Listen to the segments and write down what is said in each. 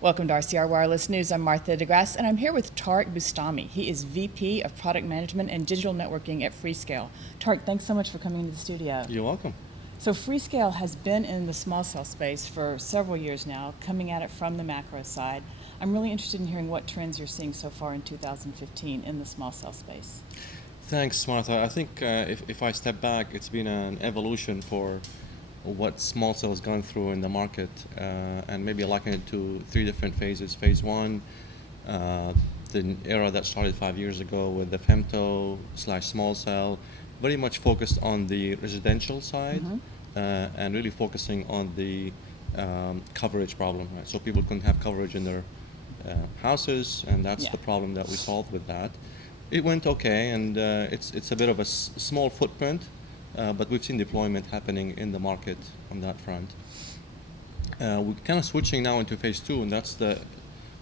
Welcome to RCR Wireless News. I'm Martha DeGrasse, and I'm here with Tareq Bustami. He is VP of Product Management and Digital Networking at Freescale. Tareq, thanks so much for coming into the studio. You're welcome. So Freescale has been in the small cell space for several years now, coming at it from the macro side. I'm really interested in hearing what trends you're seeing so far in 2015 in the small cell space. Thanks, Martha. I think if I step back, it's been an evolution for what small cell has gone through in the market, and maybe liken it to three different phases. Phase one, the era that started 5 years ago with the femto/small cell, very much focused on the residential side, and really focusing on the coverage problem. Right? So people couldn't have coverage in their houses, and that's the problem that we solved with that. It went okay, and it's a bit of a small footprint. But we've seen deployment happening in the market on that front. We're kind of switching now into phase two, and that's the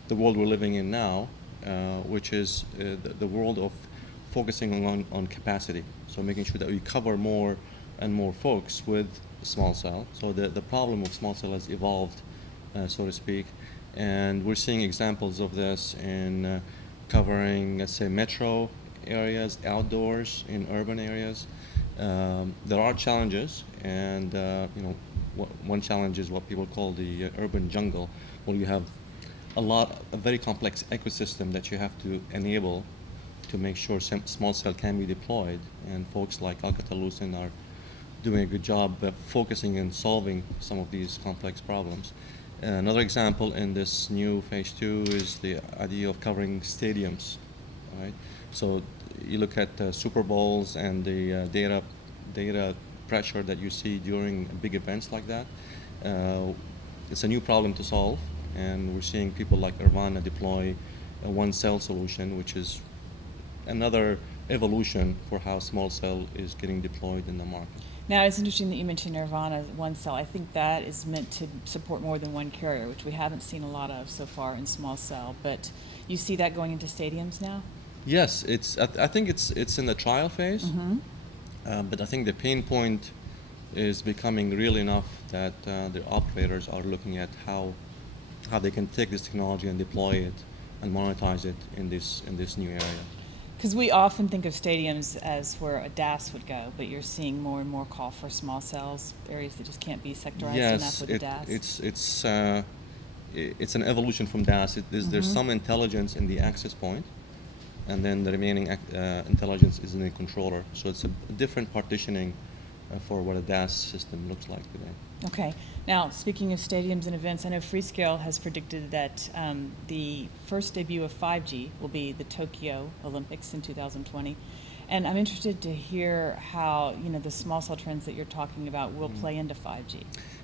world we're living in now, which is the world of focusing on capacity. So making sure that we cover more and more folks with small cell. So the problem of small cell has evolved, so to speak, and we're seeing examples of this in covering, let's say, metro areas, outdoors, in urban areas. There are challenges, and one challenge is what people call the urban jungle, where you have a very complex ecosystem that you have to enable to make sure small cell can be deployed, and folks like Alcatel-Lucent are doing a good job focusing and solving some of these complex problems. Another example in this new phase two is the idea of covering stadiums, right? So you look at Super Bowls and the data pressure that you see during big events like that. It's a new problem to solve, and we're seeing people like Nirvana deploy a one cell solution, which is another evolution for how small cell is getting deployed in the market. Now, it's interesting that you mentioned Nirvana one cell. I think that is meant to support more than one carrier, which we haven't seen a lot of so far in small cell. But you see that going into stadiums now? Yes, I think it's in the trial phase, but I think the pain point is becoming real enough that the operators are looking at how they can take this technology and deploy it and monetize it in this new area. Because we often think of stadiums as where a DAS would go, but you're seeing more and more call for small cells, areas that just can't be sectorized enough with a DAS. It's an evolution from DAS. There's some intelligence in the access point, and then the remaining intelligence is in the controller. So it's a different partitioning for what a DAS system looks like today. Okay. Now, speaking of stadiums and events, I know Freescale has predicted that the first debut of 5G will be the Tokyo Olympics in 2020. And I'm interested to hear how the small cell trends that you're talking about will play into 5G.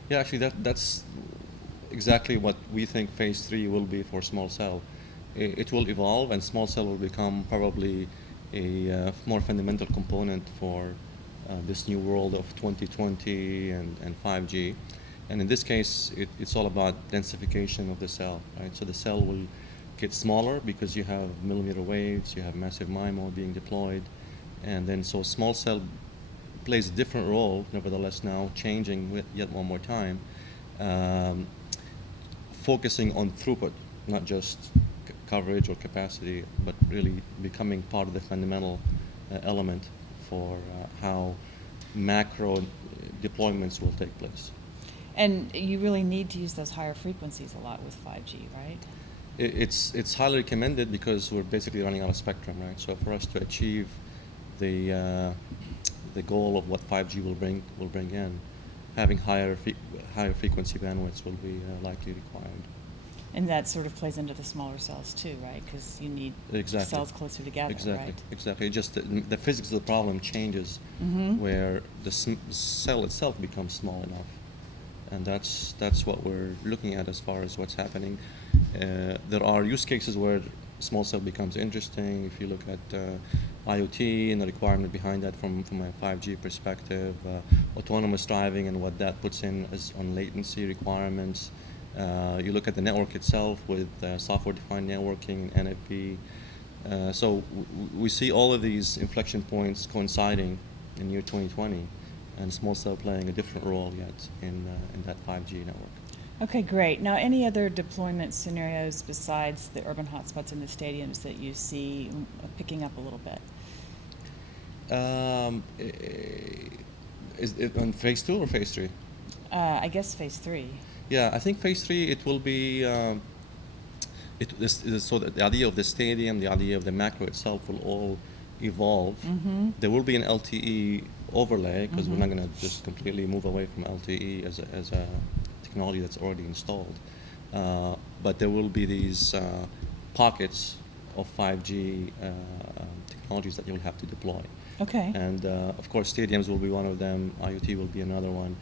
Yeah, actually, that's exactly what we think phase 3 will be for small cell. It will evolve, and small cell will become probably a more fundamental component for this new world of 2020 and 5G. And in this case, it's all about densification of the cell, right? So the cell will get smaller because you have millimeter waves, you have massive MIMO being deployed, and then so small cell plays a different role, nevertheless now changing yet one more time, focusing on throughput, not just coverage or capacity, but really becoming part of the fundamental element for how macro deployments will take place. And you really need to use those higher frequencies a lot with 5G, right? It's highly recommended because we're basically running out of spectrum, right? So for us to achieve the goal of what 5G will bring in, having higher frequency bandwidths will be likely required. And that sort of plays into the smaller cells too, right? Because you need cells closer together, right? Exactly. Just the physics of the problem changes, where the cell itself becomes small enough, and that's what we're looking at as far as what's happening. There are use cases where small cell becomes interesting. If you look at IoT and the requirement behind that from a 5G perspective, autonomous driving and what that puts in as on latency requirements. You look at the network itself with software-defined networking and NFV. So we see all of these inflection points coinciding in year 2020, and small cell playing a different role yet in that 5G network. Okay, great. Now, any other deployment scenarios besides the urban hotspots in the stadiums that you see picking up a little bit? Is it on phase 2 or phase 3? I guess phase 3. Yeah, I think phase 3 it will be. So the idea of the stadium, the idea of the macro itself will all evolve. Mm-hmm. There will be an LTE overlay because we're not Mhm. going to just completely move away from LTE as a technology that's already installed. But there will be these pockets of 5G technologies that you'll have to deploy. Okay. And of course, stadiums will be one of them. IoT will be another one.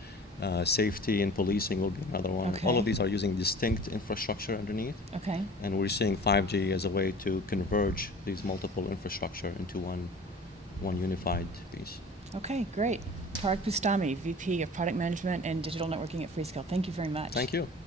Safety and policing will be another one. All Okay. of these are using distinct infrastructure underneath. Okay. And we're seeing 5G as a way to converge these multiple infrastructure into one unified piece. Okay, great. Tareq Bustami, VP of Product Management and Digital Networking at Freescale. Thank you very much. Thank you.